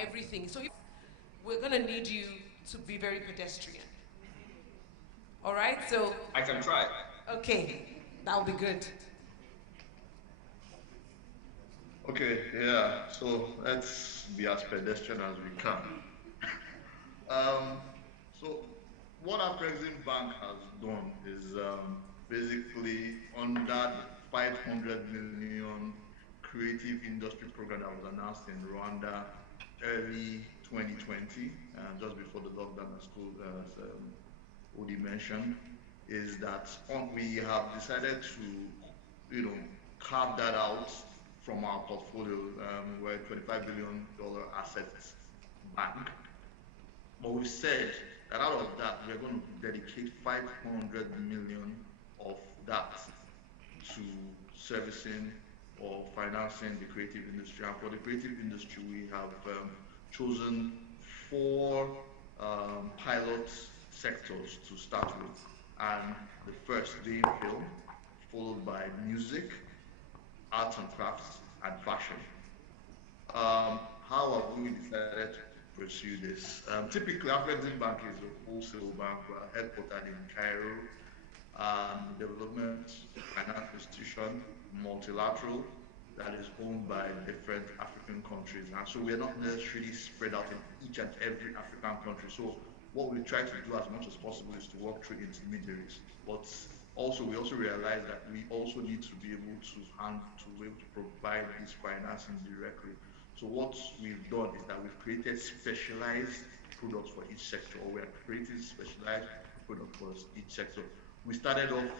everything. So we're gonna need you to be very pedestrian. All right, so I can try. okay, that'll be good. Okay, yeah. So let's be as pedestrian as we can. So what Afreximbank has done is basically under the 500 million creative industry program that was announced in Rwanda early 2020, just before the lockdown, as Odi mentioned, is that we have decided to, carve that out from our portfolio. We're a $25 billion assets bank. But we said that out of that, we're going to dedicate 500 million of that to servicing or financing the creative industry. And for the creative industry, we have chosen four pilot sectors to start with. And the first being film, followed by music, arts and crafts, and fashion. How have we decided to pursue this? Typically, Afreximbank is a wholesale bank. We're headquartered in Cairo, development finance institution, multilateral, that is owned by different African countries. And so we're not necessarily spread out in each and every African country. So what we try to do as much as possible is to work through intermediaries. But also, we also realize that we also need to be able to provide this financing directly. So what we've done is that we've created specialized products for each sector, or we are creating specialized products for each sector. We started off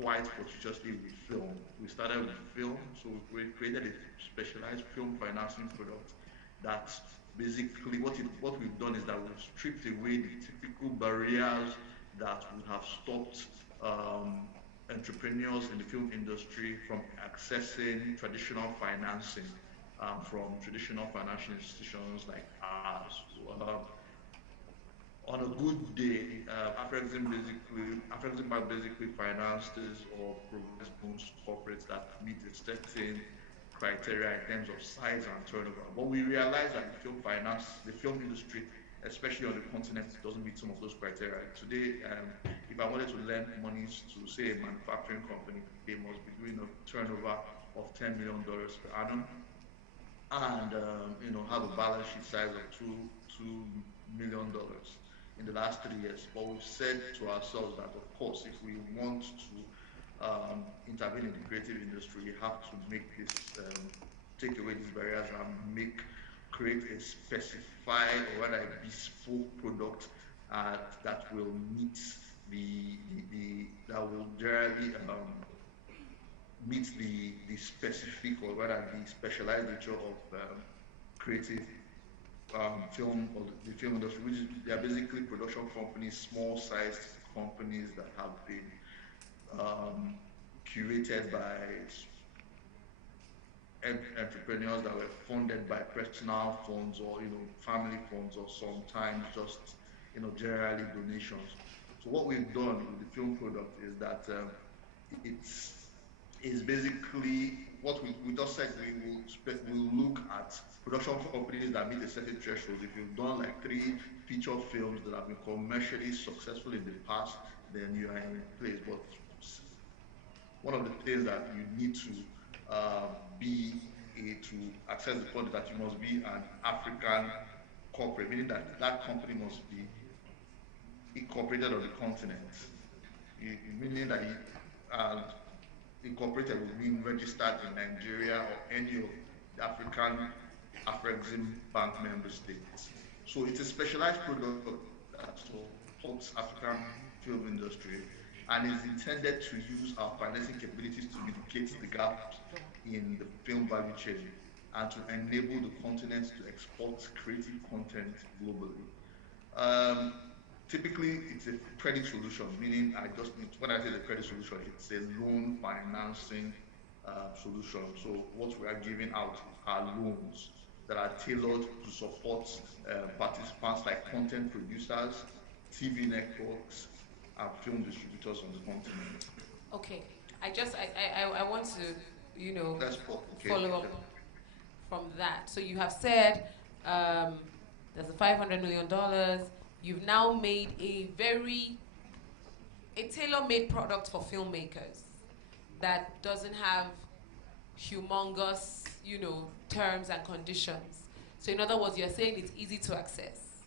quite fortuitously with film. We started with film, so we created a specialized film financing product that basically what we've done is that we've stripped away the typical barriers that would have stopped entrepreneurs in the film industry from accessing traditional financing from traditional financial institutions like ours. On a good day, Afreximbank basically finances or provides loans to corporates that meet a certain criteria in terms of size and turnover. But we realize that the film industry, especially on the continent, doesn't meet some of those criteria. Today, if I wanted to lend money to, say, a manufacturing company, they must be doing a turnover of $10 million per annum and have a balance sheet size of $2 million in the last 3 years. But we've said to ourselves that, of course, if we want to intervene in the creative industry, we have to take away these barriers and create a specified or rather a bespoke product that will meet that will generally meet the specific or rather the specialized nature of creative film or the film industry, which they are basically production companies, small-sized companies that have been curated by entrepreneurs that were funded by personal funds or family funds or sometimes just generally donations. So what we've done with the film product is that it's is basically what we just said. We'll look at production companies that meet a certain threshold. If you've done like 3 feature films that have been commercially successful in the past, then you are in place. But one of the things that you need to be to access the fund is that you must be an African corporate, meaning that that company must be incorporated on the continent, meaning that incorporated will mean registered in Nigeria or any of the African Afreximbank member states. So it's a specialized product that supports African film industry and is intended to use our financing capabilities to mitigate the gaps in the film value chain and to enable the continent to export creative content globally. Typically, it's a credit solution, meaning when I say the credit solution, it's a loan financing solution. So what we are giving out are loans that are tailored to support participants like content producers, TV networks, and film distributors on the continent. Okay, I want to okay. follow up from that. So you have said Um, there's a $500 million. You've now made a tailor-made product for filmmakers that doesn't have humongous, terms and conditions. So in other words, you're saying it's easy to access.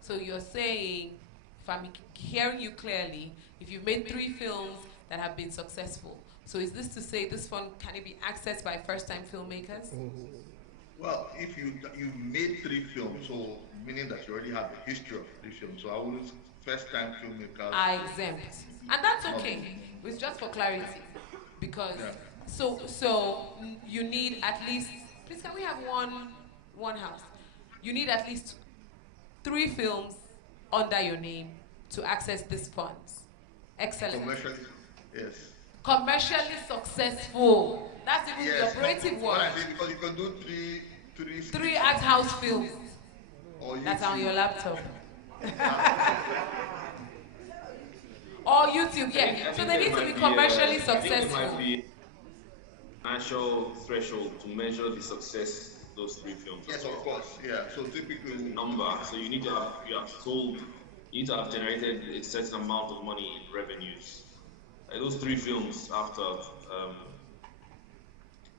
So you're saying, if I'm hearing you clearly, if you've made 3 films that have been successful, so is this to say this fund, can it be accessed by first-time filmmakers? Well, if you made 3 films, so meaning that you already have a history of 3 films, so I wouldn't first-time filmmakers Are exempt. And that's okay. It's just for clarity. Because yeah. so you need at least, please can we have one house? You need at least 3 films under your name to access these funds. Excellent. Commercially, yes. Commercially successful. That's even the operative word. I say because you can do three art house films. That's on your laptop. Or YouTube, yeah. So they need to be commercially successful. There might be financial threshold to measure the success of those 3 films. Yes, of course. Yeah. So typically number. So you need to have generated a certain amount of money in revenues. Those 3 films after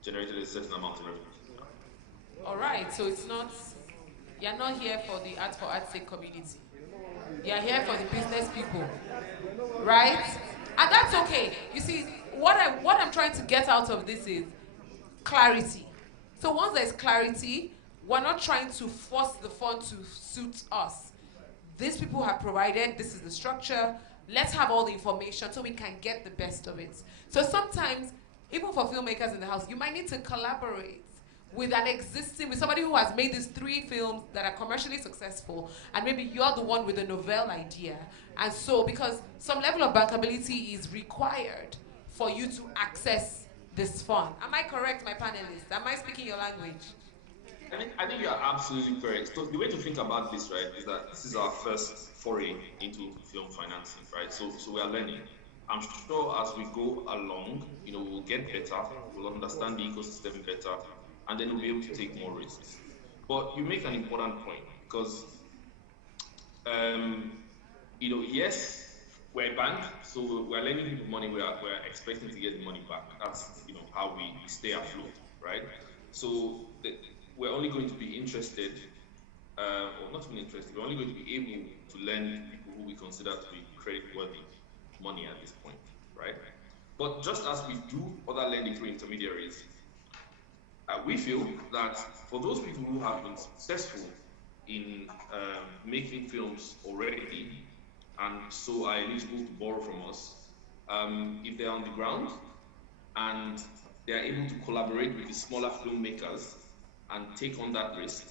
generated a certain amount of revenues. All right. So you're not here for the art for art's sake community. You're here for the business people, right? And that's okay. You see, what I'm trying to get out of this is clarity. So once there's clarity, we're not trying to force the fund to suit us. These people have provided, this is the structure, let's have all the information so we can get the best of it. So sometimes, even for filmmakers in the house, you might need to collaborate with somebody who has made these 3 films that are commercially successful, and maybe you're the one with a novel idea. And so, because some level of bankability is required for you to access this fund. Am I correct, my panelists? Am I speaking your language? I think you are absolutely correct. So the way to think about this, right, is that this is our first foray into film financing, right? So we are learning. I'm sure as we go along, we'll get better, we'll understand the ecosystem better, and then we'll be able to take more risks. But you make an important point because, yes, we're a bank, so we're lending people money. We're expecting to get the money back. That's how we stay afloat, right? So we're only going to be interested, or not even interested. We're only going to be able to lend people who we consider to be credit-worthy money at this point, right? But just as we do other lending through intermediaries, we feel that for those people who have been successful in making films already, and so are eligible to borrow from us, if they're on the ground and they're able to collaborate with the smaller filmmakers and take on that risk,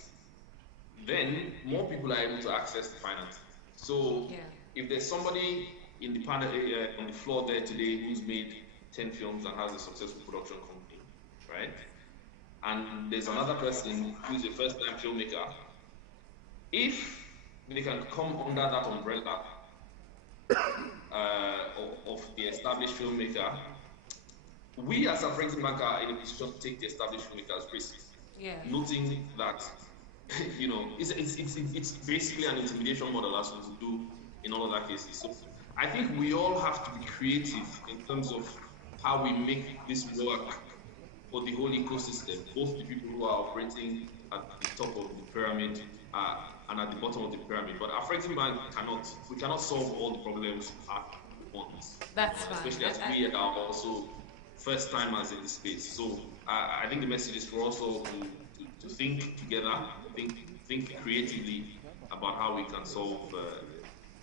then more people are able to access the finance. So if there's somebody in the panel on the floor there today who's made 10 films and has a successful production company, right? And there's another person who's a first-time filmmaker, if they can come under that umbrella of the established filmmaker, we as Afreximbank are in a position to take the established filmmakers' risk. Noting that, it's basically an intimidation model as we do in all other cases. So I think we all have to be creative in terms of how we make this work for the whole ecosystem, both the people who are operating at the top of the pyramid and at the bottom of the pyramid. But Afreximbank cannot solve all the problems at once. That's fine. Especially as we are also first timers in the space. So I think the message is for us all to think together, think creatively about how we can solve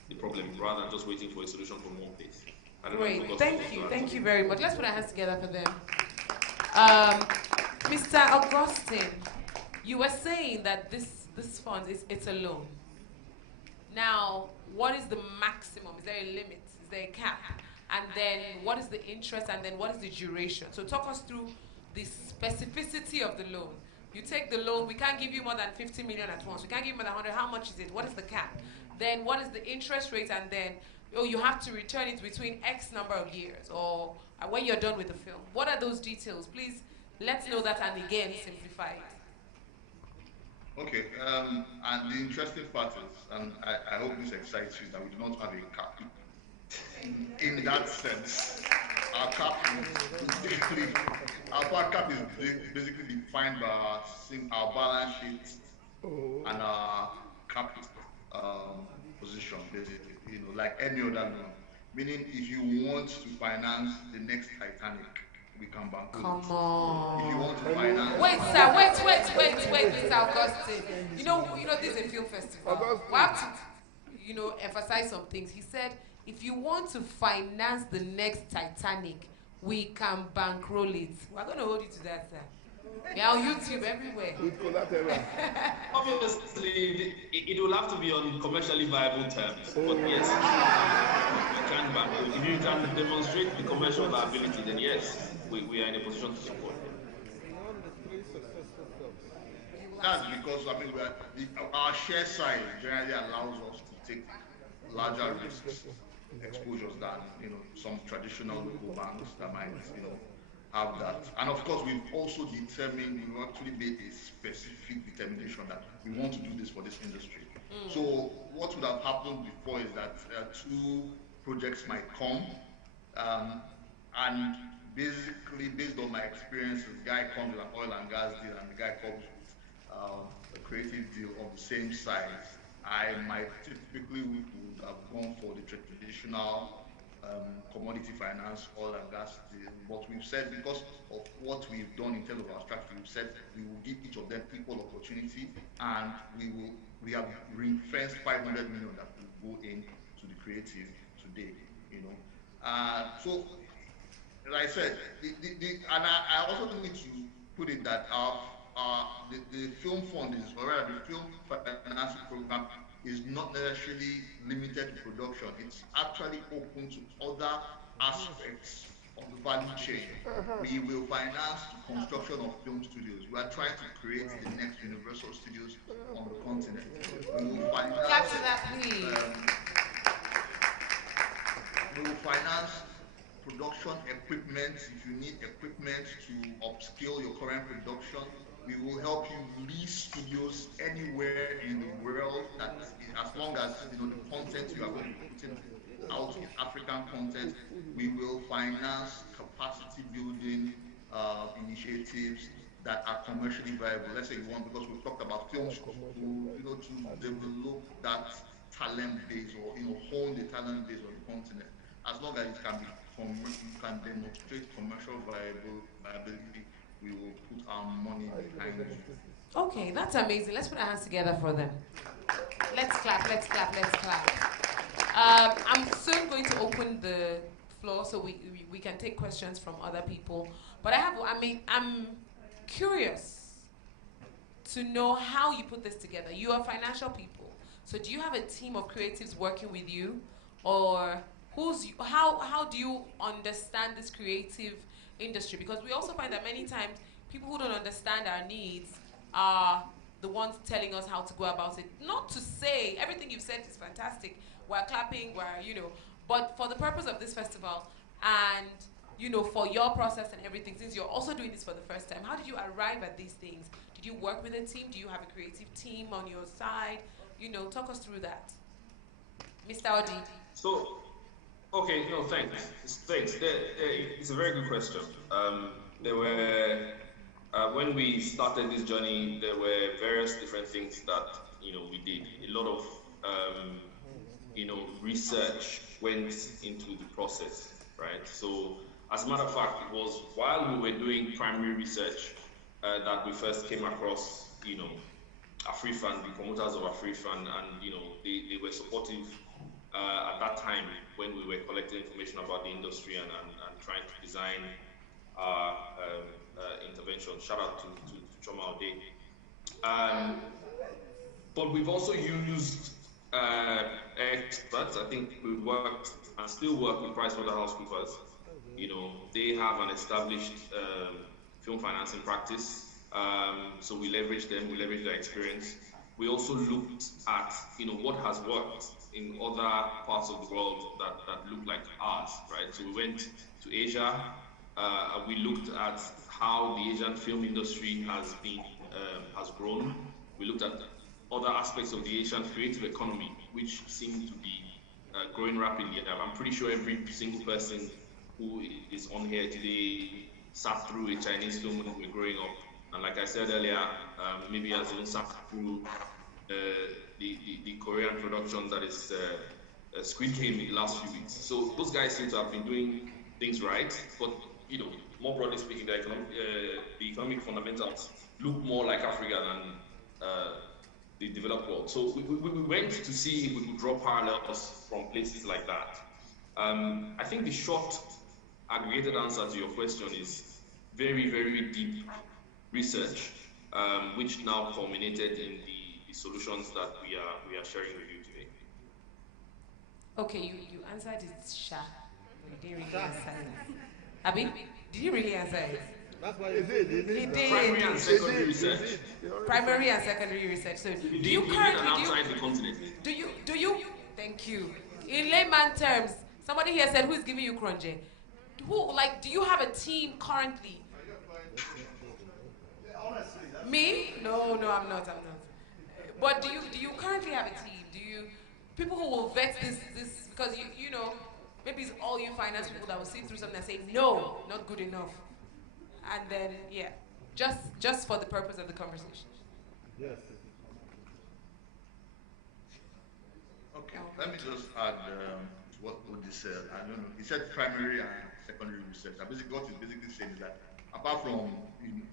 the problem rather than just waiting for a solution from one place. Great, thank you very much. Let's put our hands together for them. Mr. Augustine, you were saying that this fund it's a loan. Now, what is the maximum? Is there a limit? Is there a cap? And then what is the interest? And then what is the duration? So talk us through the specificity of the loan. You take the loan, we can't give you more than 50 million at once. We can't give you more than 100. How much is it? What is the cap? Then what is the interest rate? And then, you have to return it between X number of years or when you're done with the film. What are those details? Please, let's know that and again, simplify it. Okay. And the interesting part is, and I hope this excites you, that we do not have a cap. In that sense, our cap is basically our cap is basically defined by our balance sheet and our capital position, basically. Like any other loan. Meaning, if you want to finance the next Titanic, we can bankroll it. Come If you on. want to finance Wait, sir. Wait, Mr. Augustine. This is a film festival. We have to, emphasize some things. He said, if you want to finance the next Titanic, we can bankroll it. We're going to hold you to that, sir. Yeah, on YouTube, everywhere. With collateral. Obviously, it will have to be on commercially viable terms. But yes, we can bank. If you can demonstrate the commercial viability, then yes, we are in a position to support. that's because I mean our share size generally allows us to take larger risks exposures than some traditional local banks that might have that. And of course, we've actually made a specific determination that we want to do this for this industry. So what would have happened before is that two projects might come, um, and basically based on my experiences, the guy comes with an oil and gas deal, and the guy comes with a creative deal of the same size. I might typically would have gone for the traditional commodity finance, oil and gas deal. But we've said, because of what we've done in terms of our strategy, we've said we will give each of them equal opportunity, and we have ring-fenced 500 million that will go into the creative today. You know, so like I said, and I also need to put it that the film fund is, or rather the film financing program is not necessarily limited to production. It's actually open to other aspects of the value chain. We will finance the construction of film studios. We are trying to create the next Universal Studios on the continent. We will Clap finance to that, please. we will finance production equipment. If you need equipment to upscale your current production, we will help you lease studios anywhere in the world, that as long as the content you are going to be putting out is African content. We will finance capacity building initiatives that are commercially viable. Let's say you want, because we've talked about film school, to develop that talent base, or hone the talent base on the continent. As long as it can be you can demonstrate commercial viability, we will put our money behind it. Okay, that's amazing. Let's put our hands together for them. Let's clap, let's clap, let's clap. I'm soon going to open the floor so we can take questions from other people. But I'm curious to know how you put this together. You are financial people. So do you have a team of creatives working with you? Or how do you understand this creative industry? Because we also find that many times people who don't understand our needs are the ones telling us how to go about it. Not to say everything you've said is fantastic. We're clapping, but for the purpose of this festival and for your process and everything, since you're also doing this for the first time, how did you arrive at these things? Did you work with a team? Do you have a creative team on your side? Talk us through that. Mr. Odi. So, okay, no, thanks. It's a very good question. There were when we started this journey, there were various different things that we did. A lot of research went into the process, right? So, as a matter of fact, it was while we were doing primary research that we first came across, Afrifan, the promoters of Afrifan, and they were supportive at that time when we were collecting information about the industry and trying to design our intervention. Shout out to Choma Ode. But we've also used experts. I think we worked and still work with PricewaterhouseCoopers. They have an established film financing practice. So we leverage them, we leverage their experience. We also looked at, what has worked in other parts of the world that look like ours, right? So we went to Asia. We looked at how the Asian film industry has grown. We looked at other aspects of the Asian creative economy, which seem to be growing rapidly. I'm pretty sure every single person who is on here today sat through a Chinese film when we were growing up. And like I said earlier, maybe has even sat through the Korean production that is Squid Game in the last few weeks. So those guys seem to have been doing things right, but you know, more broadly speaking, the economic fundamentals look more like Africa than the developed world. So we went to see if we could draw parallels from places like that. I think the short aggregated answer to your question is very, very deep research, which now culminated in the solutions that we are sharing with you today. Okay, you answered it, Sha. You didn't really answer it. Abi, did you really answer it? That's why he did. Primary and secondary research. Primary and secondary research. So We do you did currently outside the continent. do you thank you. In layman terms, somebody here said, who is giving you cronje? Who, like, do you have a team currently? Me? No, I'm not. But do you currently have a team? Do you people who will vet this because you know, maybe it's all you finance people that will see through something and say no, not good enough. And then yeah. Just for the purpose of the conversation. Yes. Okay, let me just add to what Odi said. I don't know. He said primary and secondary research. Basically, what he's basically saying is that apart from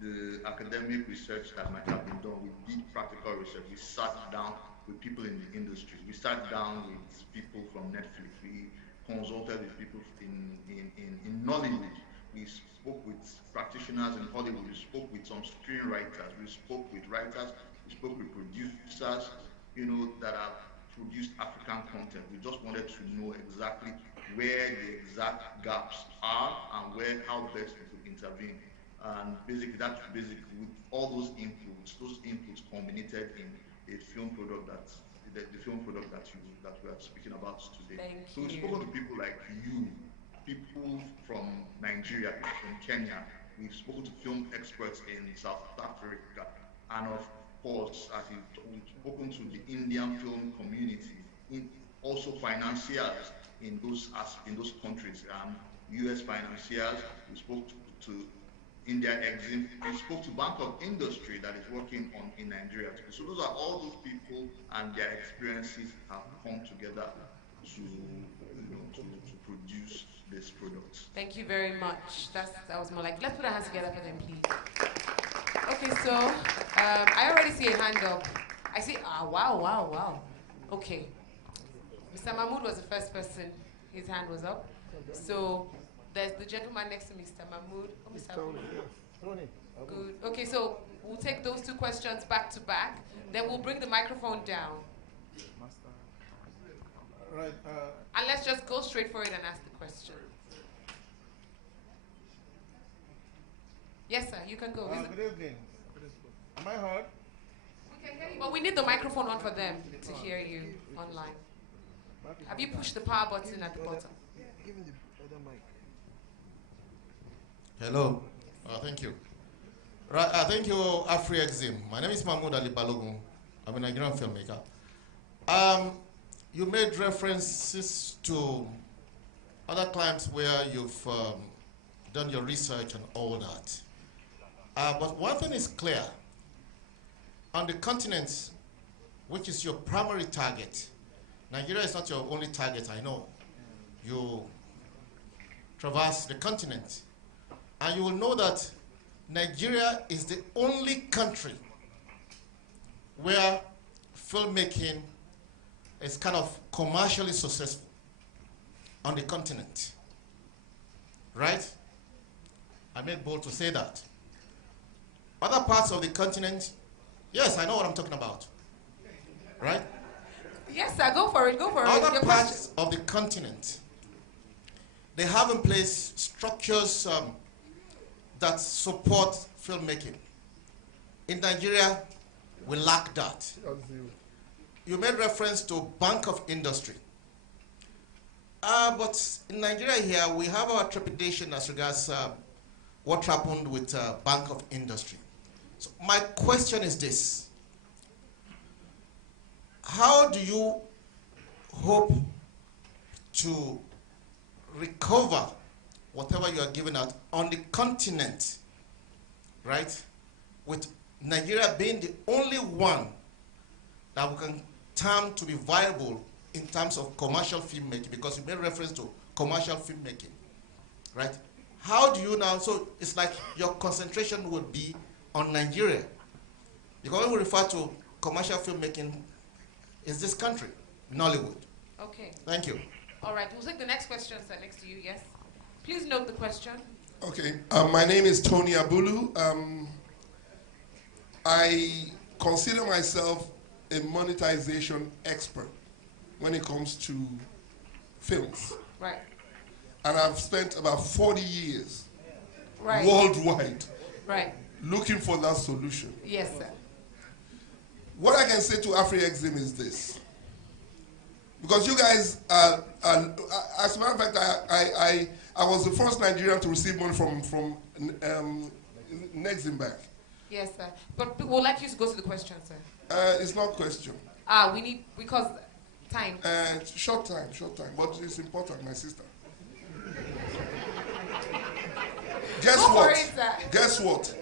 the academic research that might have been done, we did practical research. We sat down with people in the industry. We sat down with people from Netflix. We consulted with people in Nollywood. We spoke with practitioners in Hollywood. We spoke with some screenwriters. We spoke with writers. We spoke with producers, you know, that have produced African content. We just wanted to know exactly where the exact gaps are and how best we could intervene. And basically, with all those inputs culminated in a film product the film product that we are speaking about today. So we've spoken to people like you, people from Nigeria, people from Kenya. We've spoken to film experts in South Africa, and of course, we've spoken to the Indian film community, also financiers in those countries, U.S. financiers. We spoke to India Exim. We spoke to Bank of Industry that is working in Nigeria. So those are all those people, and their experiences have come together to produce this product. Thank you very much. That was more like, let's put our hands together for them, please. Okay, so I already see a hand up. I see, wow. Okay. Mr. Mahmood was the first person, his hand was up. So there's the gentleman next to Mr. Mahmood. Oh, Mr. Mahmood. Good. Okay, so we'll take those two questions back to back. Then we'll bring the microphone down. Right. And let's just go straight for it and ask the question. Yes, sir, you can go. Good evening. Am I heard? We can hear you, but we need the microphone on for them to hear you online. Have you pushed the power button at the bottom? Give me the other mic. Hello. Thank you. Right, thank you, Afrexim. My name is Mahmoud Ali Balogun. I'm a Nigerian filmmaker. You made references to other clients where you've done your research and all that. But one thing is clear. On the continent, which is your primary target, Nigeria is not your only target, I know. You traverse the continent, and you will know that Nigeria is the only country where filmmaking is kind of commercially successful on the continent, right? I made bold to say that. Other parts of the continent, yes, I know what I'm talking about, right? Yes, sir, go for it. Other parts of the continent, they have in place structures that support filmmaking. In Nigeria, we lack that. You made reference to Bank of Industry. But in Nigeria here, we have our trepidation as regards what happened with Bank of Industry. So my question is this. how do you hope to recover whatever you are giving out on the continent, right? With Nigeria being the only one that we can term to be viable in terms of commercial filmmaking, because you made reference to commercial filmmaking, right? How do you now, so it's like your concentration would be on Nigeria. Because when we refer to commercial filmmaking, it's this country, Nollywood. Okay. Thank you. All right, we'll take the next question, sir, next to you, yes? Please note the question. Okay, my name is Tony Abulu. I consider myself a monetization expert when it comes to films. Right. And I've spent about 40 years Right. worldwide Right. looking for that solution. Yes, sir. What I can say to Afrexim is this. Because you guys, as a matter of fact, I was the first Nigerian to receive money from Afreximbank. Yes, sir. But we'd like you to go to the question, sir. It's not question. We need, because time. Short time, but it's important, my sister. Guess Go what? for it, sir. Guess what?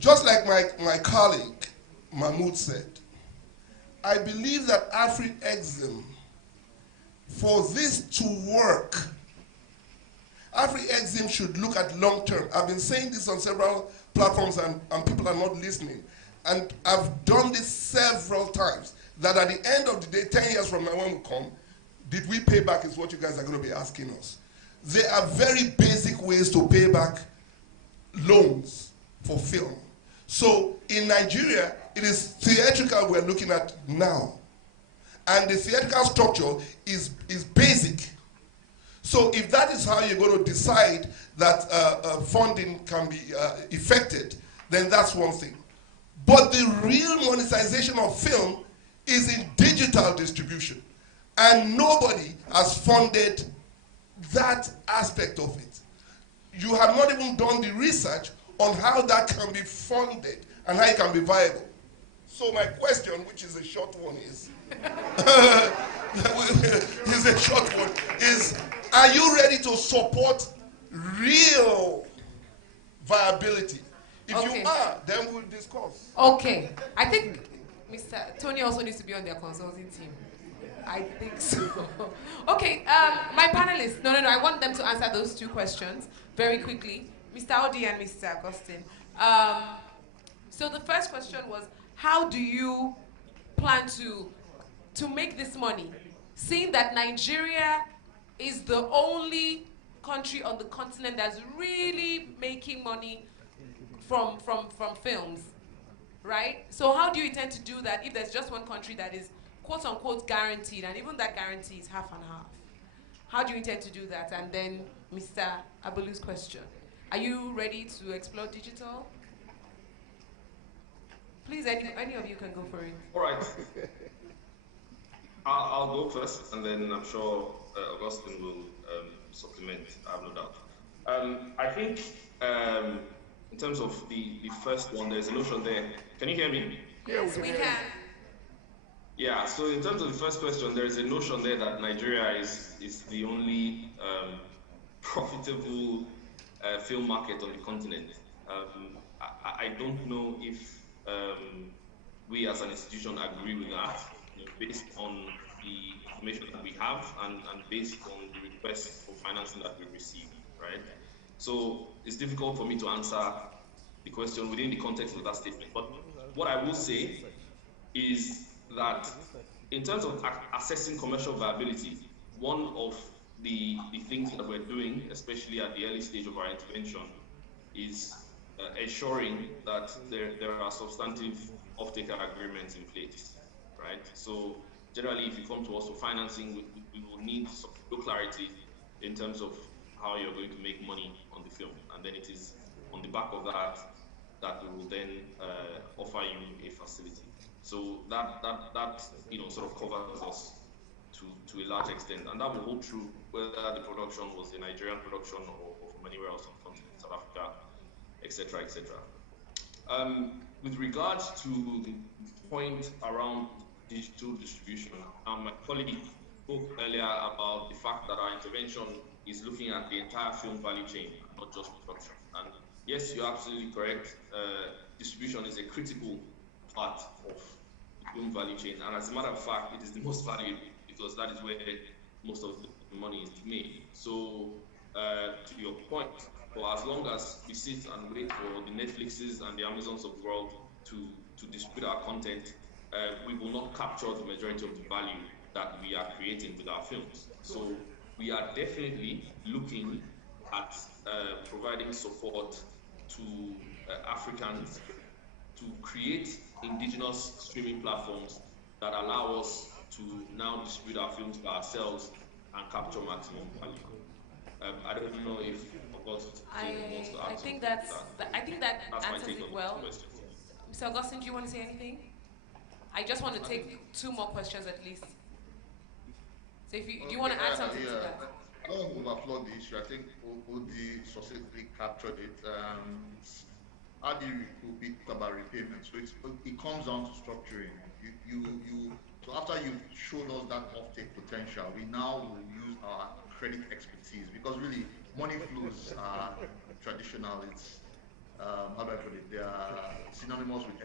Just like my colleague Mahmoud said, I believe that Afrexim, for this to work, Afrexim should look at long term. I've been saying this on several platforms and people are not listening. And I've done this several times, that at the end of the day, 10 years from now when we come, did we pay back is what you guys are going to be asking us. There are very basic ways to pay back loans for film. So in Nigeria, it is theatrical we're looking at now. And the theatrical structure is basic. So if that is how you're going to decide that funding can be effected, then that's one thing. But the real monetization of film is in digital distribution. And nobody has funded that aspect of it. You have not even done the research on how that can be funded and how it can be viable. So my question, which is a short one, is, are you ready to support real viability? If Okay. you are, then we'll discuss. Okay. I think Mr. Tony also needs to be on their consulting team. I think so. Okay, my panelists, no, I want them to answer those two questions very quickly. Mr. Audi and Mr. Augustine. So the first question was, how do you plan to make this money? Seeing that Nigeria is the only country on the continent that's really making money from films, right? So how do you intend to do that if there's just one country that is quote unquote guaranteed, and even that guarantee is half and half? How do you intend to do that? And then Mr. Abulu's question. Are you ready to explore digital? Please, any of you can go for it. All right. I'll go first, and then I'm sure Augustine will supplement, I have no doubt. I think in terms of the first one, there's a notion there. Can you hear me? Yes, we can. Yeah, so in terms of the first question, there is a notion there that Nigeria is the only profitable film market on the continent. I don't know if we as an institution agree with that, based on the information that we have and based on the requests for financing that we receive, right? So it's difficult for me to answer the question within the context of that statement. But what I will say is that in terms of assessing commercial viability, one of the things that we're doing, especially at the early stage of our intervention, is ensuring that there are substantive off-taker agreements in place, right? So generally, if you come to us for financing, we will need some clarity in terms of how you're going to make money on the film, and then it is on the back of that we will then offer you a facility. So that sort of covers us to a large extent, and that will hold true whether the production was a Nigerian production or from anywhere else on the continent, South Africa, etc., etc. With regards to the point around digital distribution. My colleague spoke earlier about the fact that our intervention is looking at the entire film value chain, not just production. And yes, you're absolutely correct. Distribution is a critical part of the film value chain. And as a matter of fact, it is the most valuable because that is where most of the money is made. So, to your point, for as long as we sit and wait for the Netflixes and the Amazons of the world to distribute our content, we will not capture the majority of the value that we are creating with our films. So we are definitely looking at providing support to Africans to create indigenous streaming platforms that allow us to now distribute our films by ourselves and capture maximum value. I don't know if August wants to I add think something to I think that that's my answers take it on the well. questions. Mr. Augustine, do you want to say anything? I just want to I take think, 2 more questions at least. So if you do you want to add something to that? I don't overflow the issue. I think OD succinctly captured it. How do you recoup it about repayment? So it comes down to structuring. So after you've shown us that offtake potential, we now will use our credit expertise because really money flows are traditional. It's how do I put it? They are synonymous with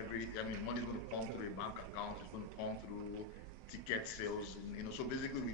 money is going to come through a bank account. It's going to come through ticket sales. And, so basically, we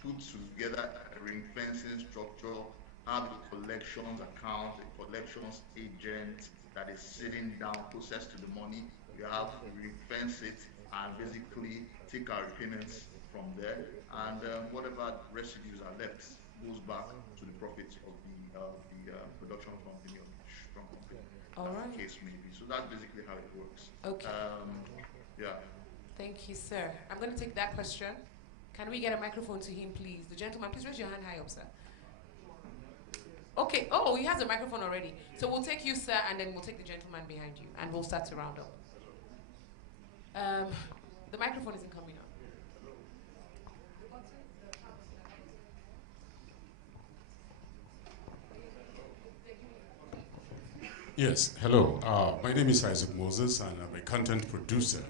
put together a ring fencing structure, have a collections account, a collections agent that is sitting down closest to the money. We have ring fence it and basically take our repayments from there, and whatever residues are left goes back to the profits of the production company or the strong company, All as right. the case may be. So that's basically how it works. Okay. Yeah. Thank you, sir. I'm going to take that question. Can we get a microphone to him, please? The gentleman, please raise your hand high up, sir. Okay. Oh, he has a microphone already. So we'll take you, sir, and then we'll take the gentleman behind you, and we'll start to round up. The microphone isn't coming up. Yes, hello. My name is Isaac Moses, and I'm a content producer.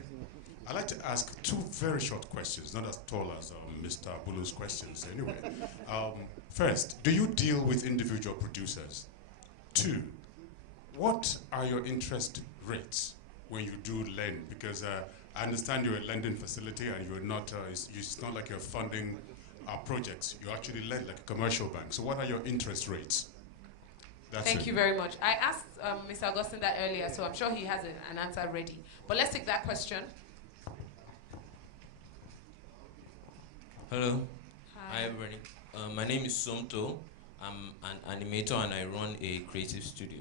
I'd like to ask 2 very short questions, not as tall as Mr. Bulu's questions anyway. First, do you deal with individual producers? 2, what are your interest rates when you do lend? Because I understand you're a lending facility and you're not, it's not like you're funding projects. You actually lend like a commercial bank. So what are your interest rates? Thank you very much. I asked Mr. Augustine that earlier, so I'm sure he has an answer ready. But let's take that question. Hello. Hi. Hi, everybody. My name is Somto. I'm an animator and I run a creative studio.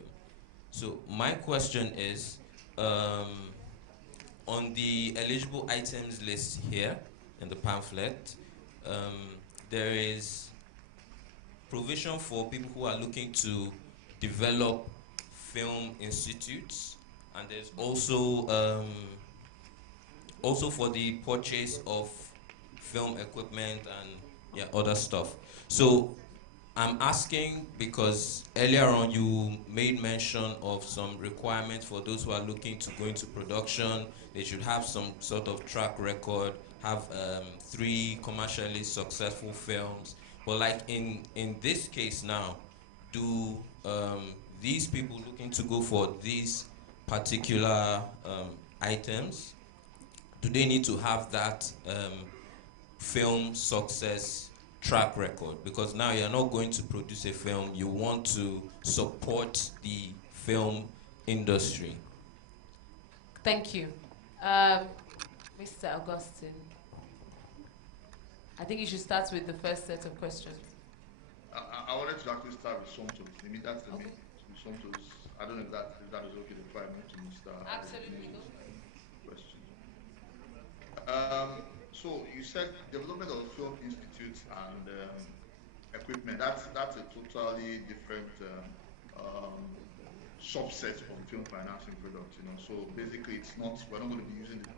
So my question is, on the eligible items list here in the pamphlet, there is provision for people who are looking to develop film institutes, and there's also for the purchase of film equipment and other stuff. So I'm asking because earlier on you made mention of some requirements for those who are looking to go into production. They should have some sort of track record, have 3 commercially successful films. But like in this case now, do these people looking to go for these particular items, do they need to have that film success track record? Because now you're not going to produce a film, you want to support the film industry. Thank you. Mr. Augustine, I think you should start with the first set of questions. I wanted to actually start with Somtos. Maybe that's the Okay. main Somtos. I don't know if that is okay before I move to Mr. Absolutely. Question. So you said development of film institutes and equipment. That's a totally different subset of the film financing product. So basically, we're not going to be using the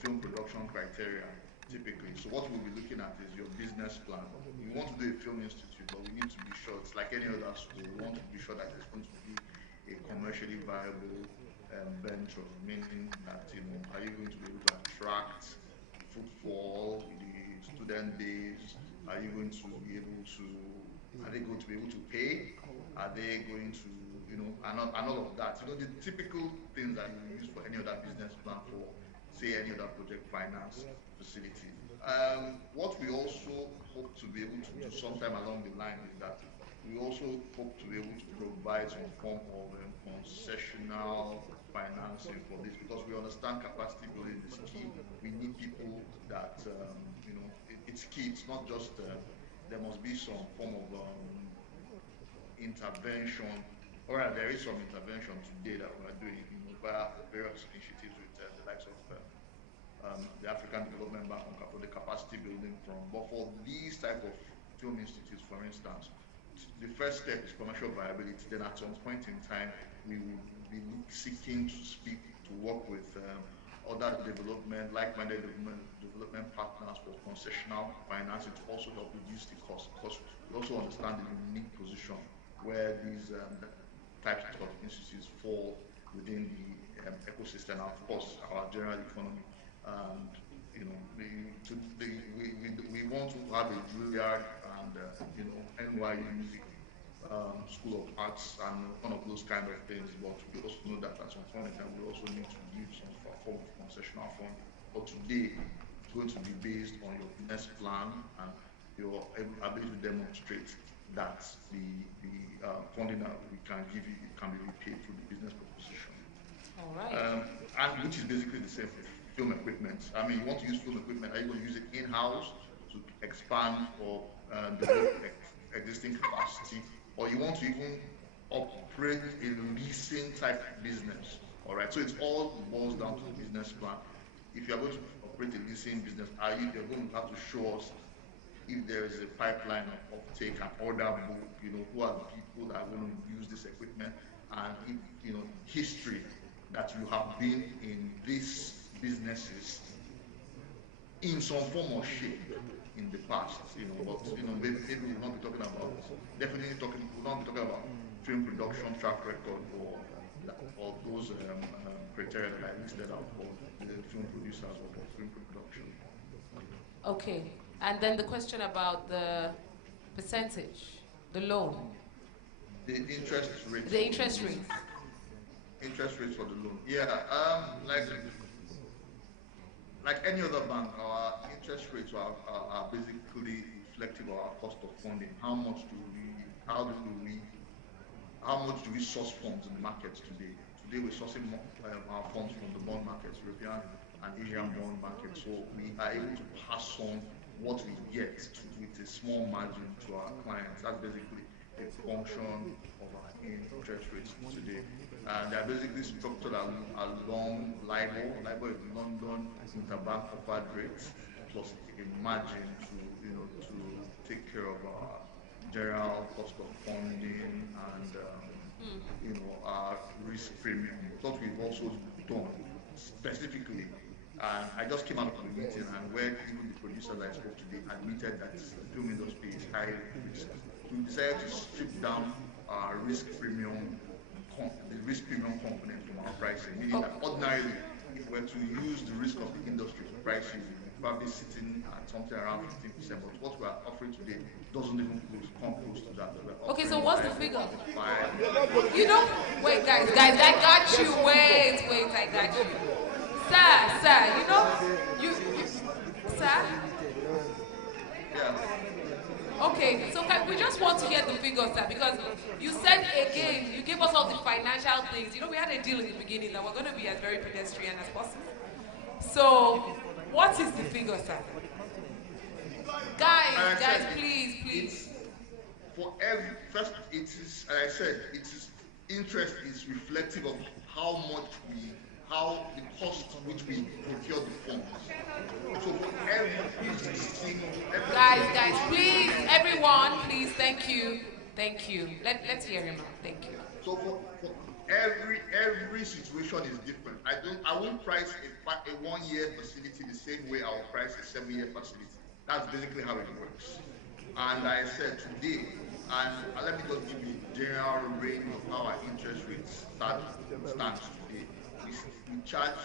film production criteria typically. So what we'll be looking at is your business plan. We want to do a film institute, but we need to be sure it's like any other school. We want to be sure that it's going to be a commercially viable ventures, meaning that, are you going to be able to attract footfall, the student base? Are you going to be able to, are they going to be able to pay? Are they going to, and all of that? The typical things that you use for any other business plan for, say, any other project finance facility. What we also hope to be able to do sometime along the line is that we also hope to be able to provide some form of concessional financing for this, because we understand capacity building is key. We need people that, it's key. It's not just, there must be some form of intervention, or there is some intervention today that we're doing, via various initiatives with the likes of the African Development Bank for the capacity building from. But for these type of film institutes, for instance, the first step is commercial viability. Then at some point in time, we will be seeking to speak, to work with other like-minded development partners for concessional financing to also help reduce the cost, because we also understand the unique position where these types of institutes fall within the ecosystem, and of course our general economy. And we want to have a Juilliard and NYU Music School of Arts and one of those kind of things, but we also know that at some point in time we also need to give some form of concessional funding. But today it's going to be based on your business plan and your ability to demonstrate that the funding that we can give you, it can be repaid through the business proposition. All right. And which is basically the same for film equipment. I mean, you want to use film equipment, are you going to use it in-house to expand or develop existing capacity, or you want to even operate a leasing type business? All right, so it all boils down to the business plan. If you are going to operate a leasing business, you're going to have to show us if there is a pipeline of uptake and order book, who are the people that are going to use this equipment, and if, history that you have been in these businesses in some form or shape in the past, but maybe we'll not be talking about, we'll not be talking about film production track record or those criteria that I listed out for the film producers or for film production. Okay, and then the question about the percentage, the loan. The interest rate. The interest rate. Interest rates for the loan. Yeah, like any other bank, our interest rates are basically reflective of our cost of funding. How much do we source funds in the markets today? Today we're sourcing our funds from the bond markets, European and Asian bond markets. So we are able to pass on what we get with a small margin to our clients. That's basically a function of our interest rates today. They're basically structured along LIBOR. LIBOR is London interbank offered rates plus a margin to take care of our general cost of funding and our risk premium. What we've also done specifically, and I just came out of a meeting and where even the producers I spoke to, they admitted that the film industry is high risk. We decided to strip down our risk premium, the risk premium component from our pricing, meaning that ordinarily, if we're to use the risk of the industry to price you, we're probably sitting at something around 15%, but what we're offering today doesn't even come close to that. Okay, so what's the figure? Wait, guys, I got you. Wait, I got you. Sir, sir? Yeah. Okay, so we just want to hear the figures, sir, because you said again, you gave us all the financial things. We had a deal in the beginning that we're going to be as very pedestrian as possible. So, what is the figure, sir? Guys, please. For every, first, it is, as I said, interest is reflective of how the cost which we procure the funds. So for every single... Guys, please, everyone, please, thank you. Let's hear him out, thank you. So for every situation is different. I won't price a 1-year facility the same way I'll price a 7-year facility. That's basically how it works. And I said today, and let me just give you a general range of how our interest rates stand today. we charge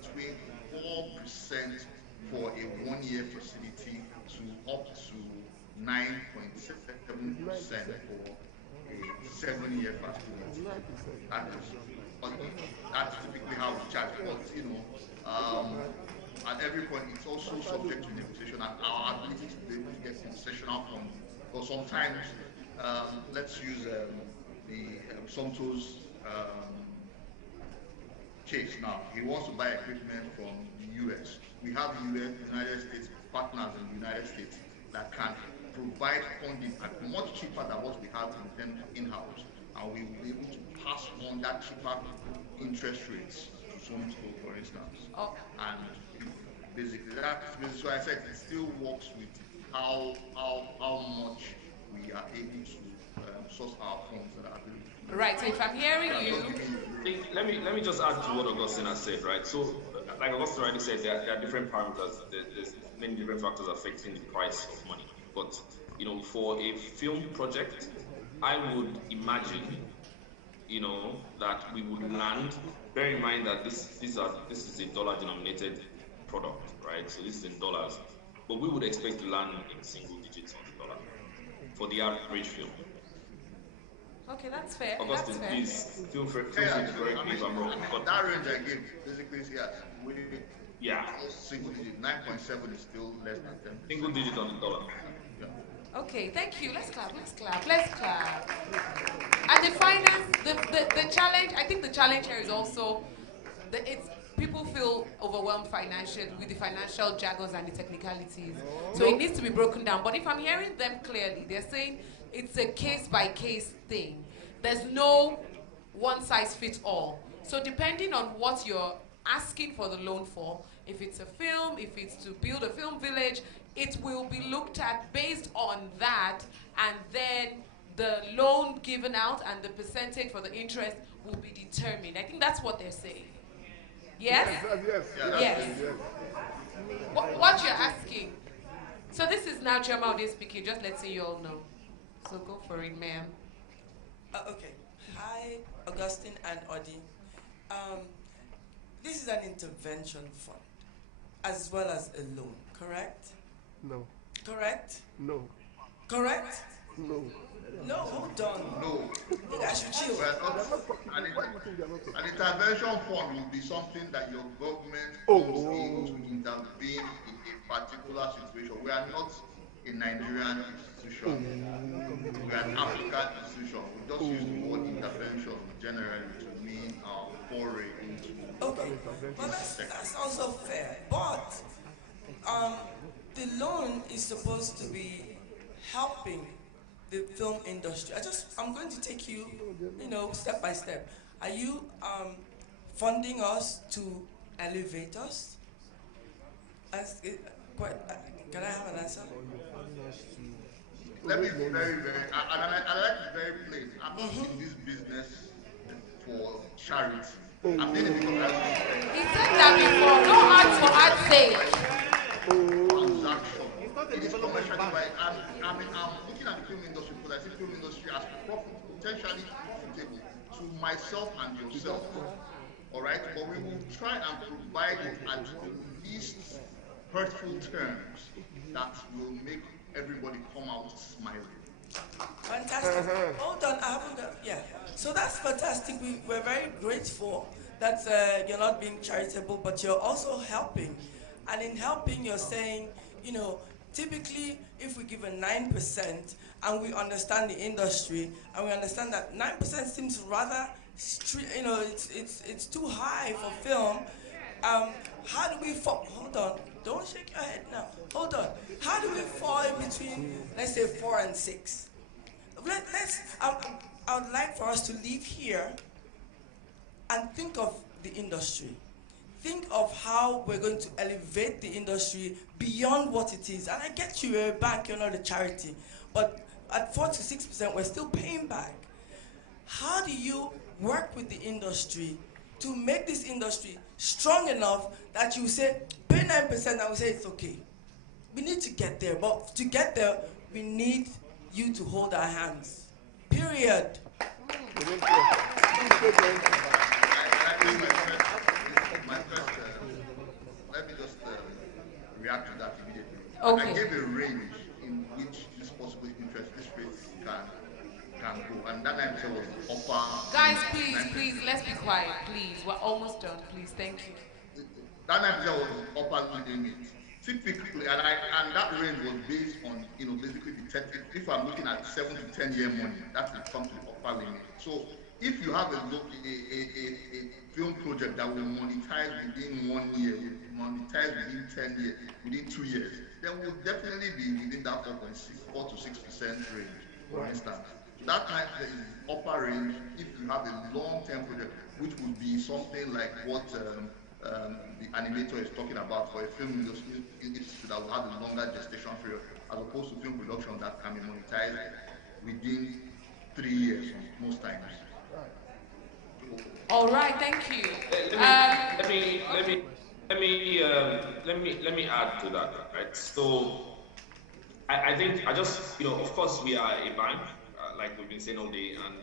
between 4% for a 1 year facility to up to 9.7% for a 7 year facility. That is, but that's typically how we charge. But at every point, it's also subject to negotiation and our ability to be able to get concessional funding. Because sometimes, let's use the Somto's case now. He wants to buy equipment from the US. We have United States partners in the United States that can provide funding at much cheaper than what we have in-house. And we will be able to pass on that cheaper interest rates to Somto, for instance. Oh. And basically, that's why I said it still works with how much we are able to source our funds that are available. Right, so if I'm hearing you... Let me just add to what Augustine has said, right? So, like Augustine already said, there are different parameters. There's many different factors affecting the price of money. But, for a film project, I would imagine, that we would land. Bear in mind that this is a dollar-denominated product, right? So this is in dollars. But we would expect to land in single digits on the dollar for the average film. Okay, that's fair. Augustine, that's fair. please feel free to correct me if I'm wrong. But that range I gave basically is yeah, single digit. 9.7 is still less than 10. Single digit on the dollar. Yeah. Okay, thank you. Let's clap. And the finance, the challenge. I think the challenge here is also that people feel overwhelmed financially with the financial jargons and the technicalities. So it needs to be broken down. But if I'm hearing them clearly, they're saying it's a case-by-case thing. There's no one-size-fits-all. So depending on what you're asking for the loan for, if it's a film, if it's to build a film village, it will be looked at based on that, and then the loan given out and the percentage for the interest will be determined. I think that's what they're saying. Yes? Yes. What you're asking. So this is now Chairman Ode speaking, just let's say you all know. So go for it, ma'am. Okay. Hi, Augustine and Odi. This is an intervention fund, as well as a loan, correct? No. Correct? No. Correct? No. No, hold on. No. Maybe I should chill. An intervention fund will be something that your government comes in to intervene in a particular situation. We are not a Nigerian institution. We are an African institution. We just use the word intervention generally to mean our foray into. Okay, well that's also fair. But the loan is supposed to be helping the film industry. I'm going to take you, step by step. Are you funding us to elevate us? Can I have an answer? Let me be very, I like to be very plain. I'm not in this business for charity. I'm in it because I respect. He said that before. No art for art's sake. Transaction. It is commercially right. I'm looking at the film industry because I see film industry as potentially profitable to myself and yourself. All right, but we will try and provide it at the least hurtful terms that will make everybody come out smiling. Fantastic. Hold on, I haven't got, yeah. So that's fantastic. We're very grateful that you're not being charitable, but you're also helping. And in helping, you're saying, typically if we give a 9% and we understand the industry and we understand that 9% seems rather, it's too high for film. How do we fall? Hold on, don't shake your head now. Hold on. How do we fall in between, let's say 4 and 6? I would like for us to leave here and think of the industry. Think of how we're going to elevate the industry beyond what it is. And I get you're a bank, you're not a charity. But at 4 to 6%, we're still paying back. How do you work with the industry to make this industry strong enough that you say, pay 9% and we say it's okay? We need to get there. But to get there, we need you to hold our hands. Period. react to that immediately. I Okay. gave a range in which this possible interest rates can go, and that 9% was the upper Guys, limit. please, 9%. please, let's be quiet, please. We're almost done, please. Thank you. That 9% was the upper limit. Typically, and that range was based on, basically the if I'm looking at 7 to 10 year money, that would come to the upper limit. So if you have a film project that will monetize within 1 year, will monetize within 10 years, within 2 years, then we'll definitely be within that 4 to 6% range, for instance. So that time is the upper range if you have a long-term project, which would be something like what the animator is talking about for a film industry that will have a longer gestation period, as opposed to film production that can be monetized within 3 years most times. All right, thank you. Let me add to that, right? So I think I just, of course we are a bank, like we've been saying all day, and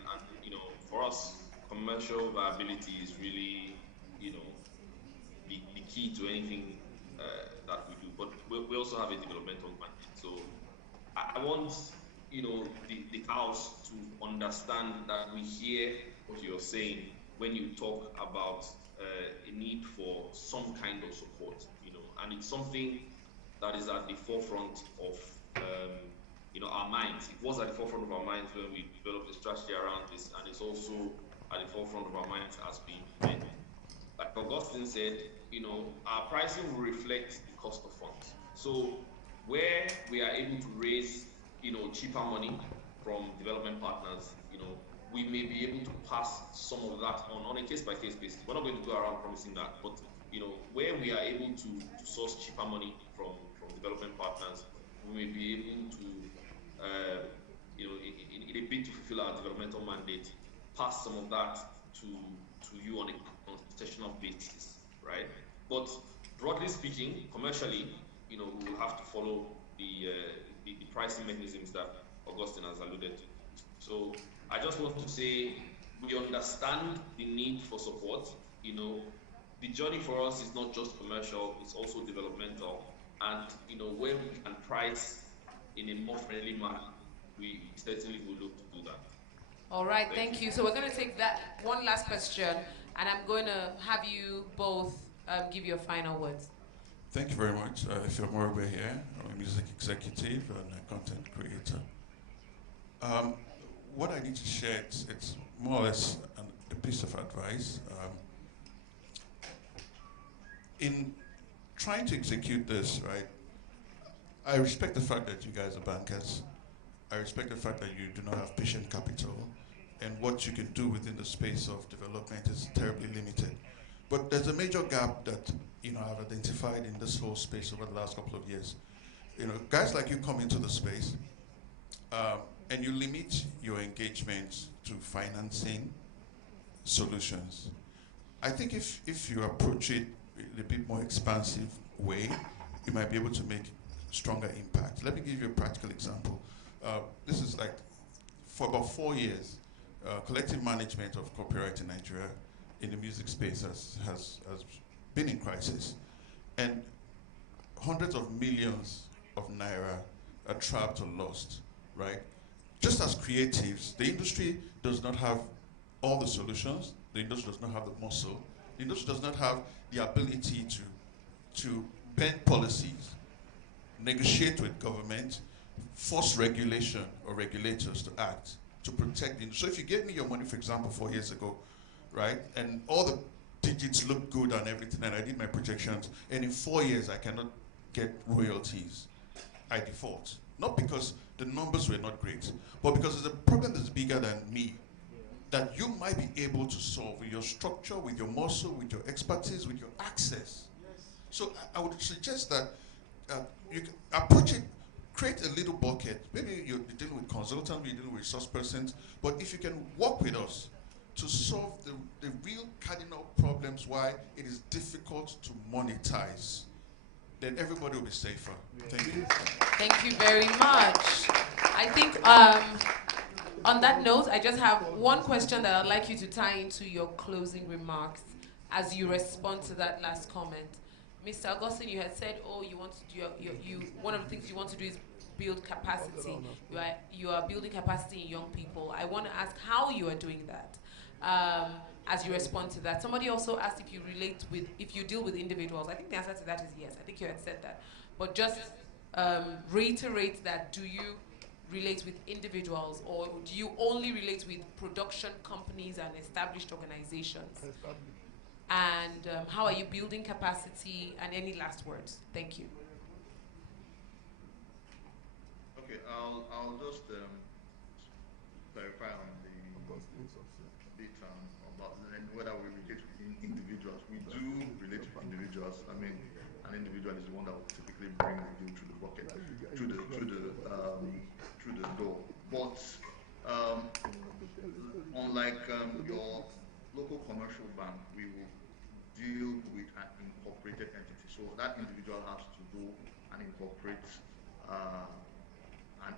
for us, commercial viability is really, the key to anything that we do. But we also have a developmental mandate. So I want, the house to understand that we hear what you're saying when you talk about a need for some kind of support, and it's something that is at the forefront of our minds. It was at the forefront of our minds when we developed a strategy around this, and it's also at the forefront of our minds as we implement. Like Augustine said, our pricing will reflect the cost of funds. So where we are able to raise, cheaper money from development partners, we may be able to pass some of that on a case-by-case basis. We're not going to go around promising that, but where we are able to source cheaper money from development partners, we may be able to, in a bid to fulfill our developmental mandate, pass some of that to you on a concessional basis, right? But broadly speaking, commercially, we will have to follow the pricing mechanisms that Augustine has alluded to. So I just want to say we understand the need for support. The journey for us is not just commercial, it's also developmental. And where we can price in a more friendly manner, we certainly will look to do that. All right, thank you. So we're going to take that one last question, and I'm going to have you both give your final words. Thank you very much. If you're more aware here, I'm a music executive and a content creator. What I need to share, it's more or less a piece of advice. In trying to execute this, right, I respect the fact that you guys are bankers. I respect the fact that you do not have patient capital, and what you can do within the space of development is terribly limited. But there's a major gap that I've identified in this whole space over the last couple of years. Guys like you come into the space, and you limit your engagement to financing solutions. I think if you approach it in a bit more expansive way, you might be able to make stronger impact. Let me give you a practical example. This is like, for about 4 years, collective management of copyright in Nigeria in the music space has been in crisis. And hundreds of millions of naira are trapped or lost, right? Just as creatives, the industry does not have all the solutions, the industry does not have the muscle, the industry does not have the ability to bend policies, negotiate with government, force regulation or regulators to act to protect the industry. So if you gave me your money, for example, 4 years ago, right, and all the digits look good and everything, and I did my projections, and in 4 years I cannot get royalties, I default. Not because the numbers were not great, but because there's a problem that's bigger than me, that you might be able to solve with your structure, with your muscle, with your expertise, with your access. Yes. So I would suggest that you can approach it, create a little bucket. Maybe you're dealing with consultants, you're dealing with resource persons, but if you can work with us to solve the real cardinal problems why it is difficult to monetize, then everybody will be safer. Thank you. Thank you very much. I think on that note, I just have one question that I'd like you to tie into your closing remarks as you respond to that last comment. Mr. Augustine, you had said, oh, you want to do one of the things you want to do is build capacity. You are building capacity in young people. I want to ask how you are doing that. As you respond to that, somebody also asked if you deal with individuals. I think the answer to that is yes. I think you had said that, but just reiterate that. Do you relate with individuals, or do you only relate with production companies and established organizations? And how are you building capacity, and any last words? Thank you. Okay, I'll just clarify on the bit about whether we relate with individuals. We do relate with individuals. I mean, an individual is the one that will typically bring the deal through the bucket, through the door. But unlike your local commercial bank, we will deal with an incorporated entity. So that individual has to go and incorporate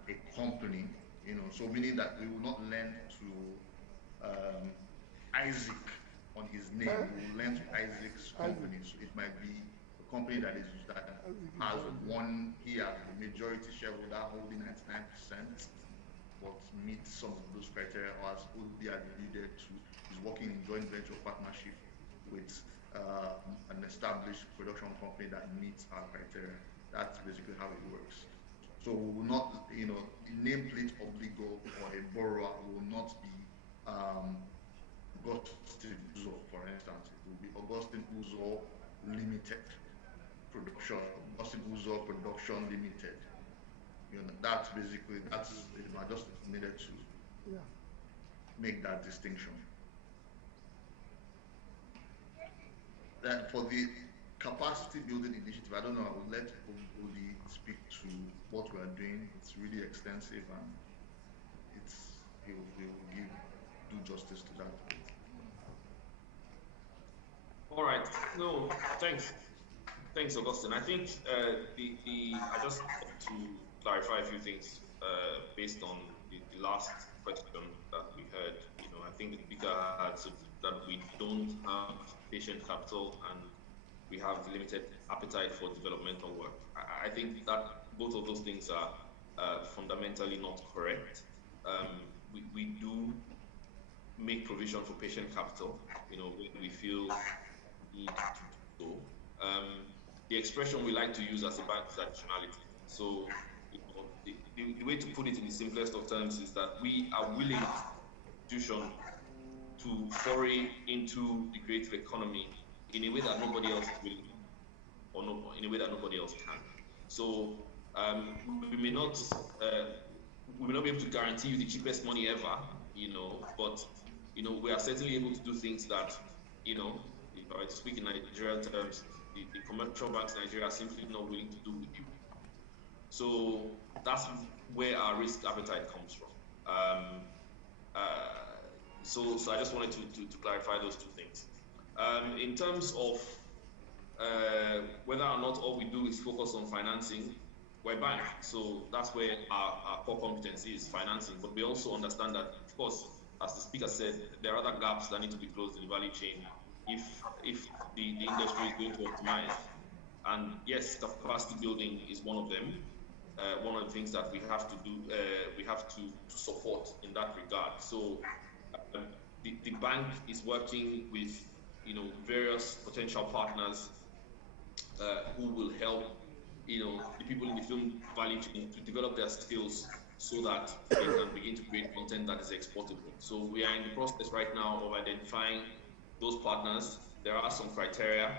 a company, so meaning that we will not lend to Isaac on his name. We will lend to Isaac's company. So it might be a company that has he has the majority shareholder holding 99%, but meets some of those criteria, or as Odi alluded to, is working in joint venture partnership with an established production company that meets our criteria. That's basically how it works. So we will not, a nameplate obligor or a borrower will not be Augustine Uzo, for instance. It will be Augustine Uzo Limited Production, Augustine Uzo Production Limited. That's basically, I just needed to make that distinction. Then for the capacity building initiative, I don't know, I will let Odi speak to what we are doing. It's really extensive, and he will do justice to that. All right. No, thanks. Thanks, Augustine. I think I just want to clarify a few things based on the last question that we heard. I think the speaker had said that we don't have patient capital and we have limited appetite for developmental work. I think that both of those things are fundamentally not correct. We do make provision for patient capital, when we feel need to do so. The expression we like to use as a bank is additionality. So, the way to put it in the simplest of terms is that we are willing as an institution to foray into the creative economy in a way that nobody else will, or in a way that nobody else can. So we may not be able to guarantee you the cheapest money ever, but we are certainly able to do things that, if I speak in Nigerian terms, the commercial banks in Nigeria are simply not willing to do with you. So that's where our risk appetite comes from. So I just wanted to clarify those two things. In terms of whether or not all we do is focus on financing, we're a bank, so that's where our core competency is financing. But we also understand that, of course, as the speaker said, there are other gaps that need to be closed in the value chain if the industry is going to optimize. And yes, capacity building is one of them. One of the things that we have to do, we have to support in that regard. So the bank is working with various potential partners who will help the people in the film value chain to develop their skills so that they can begin to create content that is exportable. So we are in the process right now of identifying those partners. There are some criteria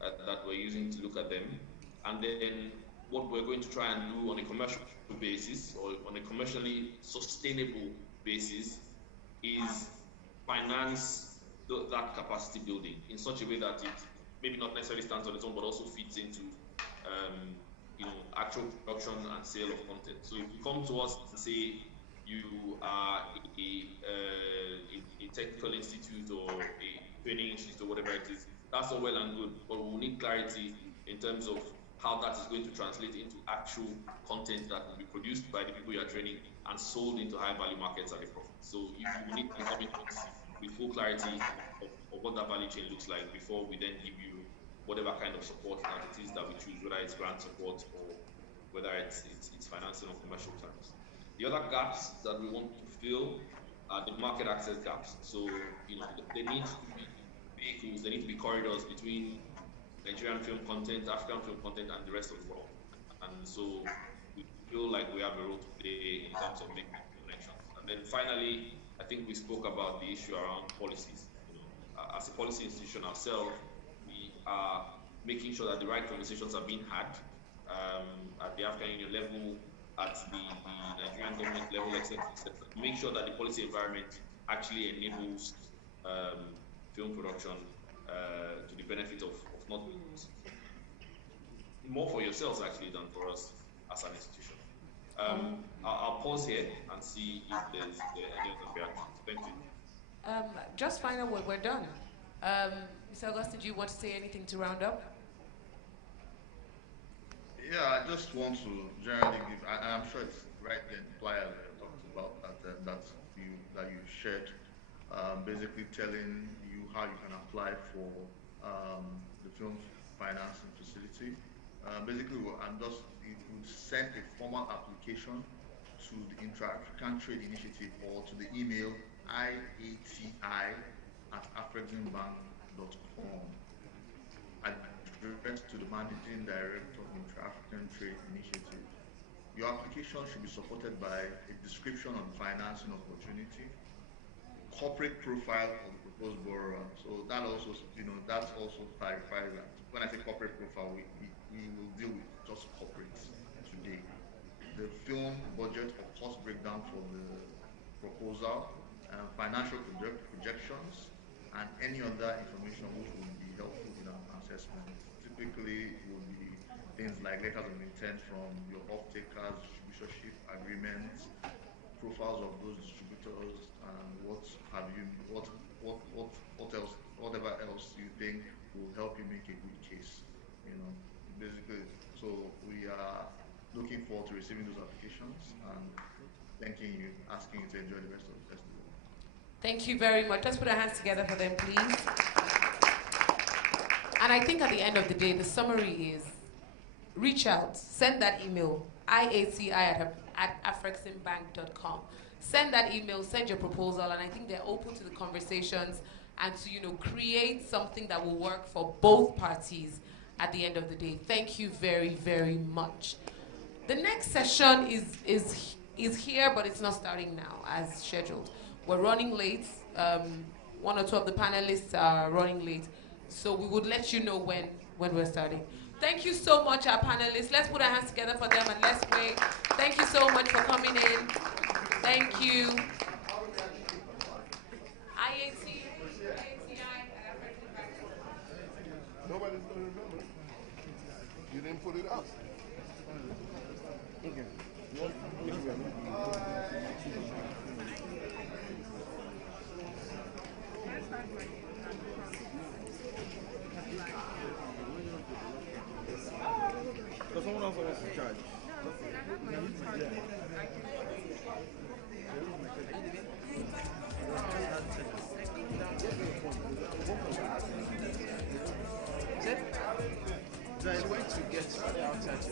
that we're using to look at them, and then what we're going to try and do on a commercial basis or on a commercially sustainable basis is finance that capacity building in such a way that it maybe not necessarily stands on its own, but also fits into actual production and sale of content. So if you come to us and say you are a technical institute or a training institute or whatever it is, that's all well and good, but we'll need clarity in terms of how that is going to translate into actual content that will be produced by the people you are training and sold into high value markets at a profit. So you need to come in with full clarity of what that value chain looks like before we then give you whatever kind of support that it is that we choose, whether it's grant support or whether it's financing on commercial terms. The other gaps that we want to fill are the market access gaps. So, there needs to be vehicles, there need to be corridors between Nigerian film content, African film content, and the rest of the world. And so we feel like we have a role to play in terms of making connections. And then finally, I think we spoke about the issue around policies. As a policy institution ourselves, we are making sure that the right conversations are being had at the African Union level, at the Nigerian government level, etc. Make sure that the policy environment actually enables film production to the benefit of not more for yourselves actually than for us as an institution. I'll pause here and see if there's any other reactions. Thank you. Just find out when we're done. Mr. Augustine, do you want to say anything to round up? Yeah, I just want to generally give, and I'm sure it's right there in the flyers that I talked about that you shared, basically telling you how you can apply for the film financing facility. Basically, it would send a formal application to the Intra-African Trade Initiative or to the email iati@afreximbank.com. Addressed to the Managing Director of Intra-African Trade Initiative. Your application should be supported by a description of the financing opportunity, corporate profile of the proposed borrower. So that also, that also clarifies that. When I say corporate profile, we will deal with just corporates today. The film budget or cost breakdown for the proposal, financial projections, and any other information which will be helpful in our assessment. Typically, it will be things like letters of intent from your off-takers, distributorship agreements, profiles of those distributors, and whatever else you think will help you make a good case. Basically, so we are looking forward to receiving those applications and thanking you, asking you to enjoy the rest of the festival. Thank you very much. Let's put our hands together for them, please. And I think at the end of the day, the summary is reach out, send that email, iati@afreximbank.com. Send that email, send your proposal, and I think they're open to the conversations and to create something that will work for both parties at the end of the day. Thank you very, very much. The next session is here, but it's not starting now as scheduled. We're running late. One or two of the panelists are running late. So we would let you know when we're starting. Thank you so much, our panelists. Let's put our hands together for them and let's wait. Thank you so much for coming in. Thank you. IATI at Afreximbank. Nobody's going to remember. You didn't put it out. Okay. Because someone else wants to charge. Is it? I went to get outside to